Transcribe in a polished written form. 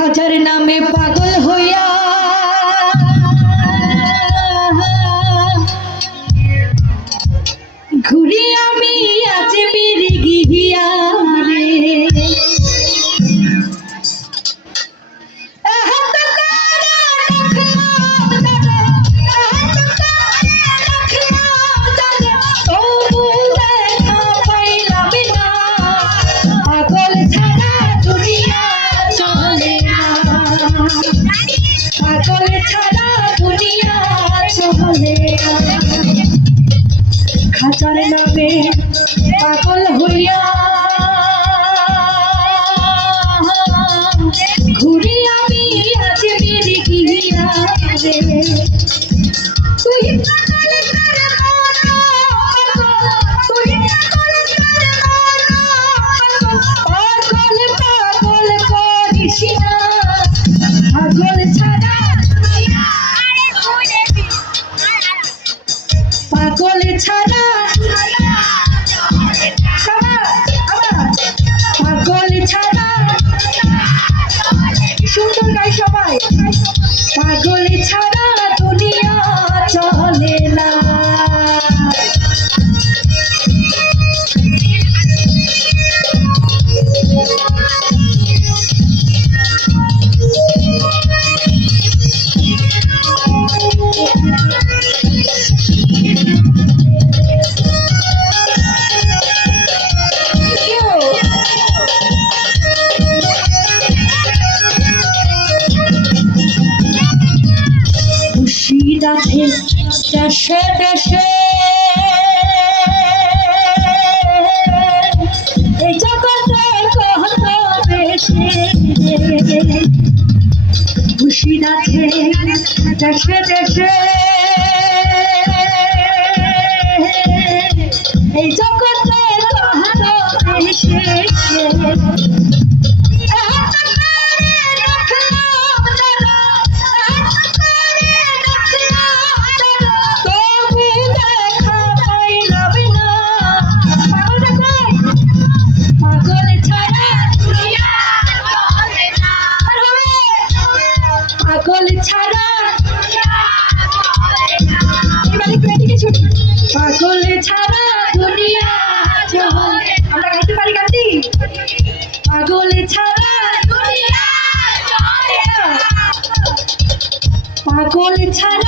খাজার নামে পাগল হইয়া ঘুরি আমি আছে মিরিগিয়া রে পাগল ছাড়া দুনিয়া চলে খাজার নামে পাগল হইয়া ঘুরি আমি আজ মিরিগিয়া রে তুই পাগল পাগল করিস না পাগল ছাড়া পাগল ছাড়া পাগল ছাড়া সুন্দর গাই সবাই পাগল ছাড়া দুনিয়া চলে না খুশিদাতে দেশে দেশে এই জগতে কত বেশি খুশিদাতে দেশে দেশে এই জগতে কত বেশি পাগল ছাড়া পাগল ছাড়া দুনিয়া চলে আমরা গাইতে পারি গানটি পাগল ছাড়া দুনিয়া চলে পাগল ছাড়া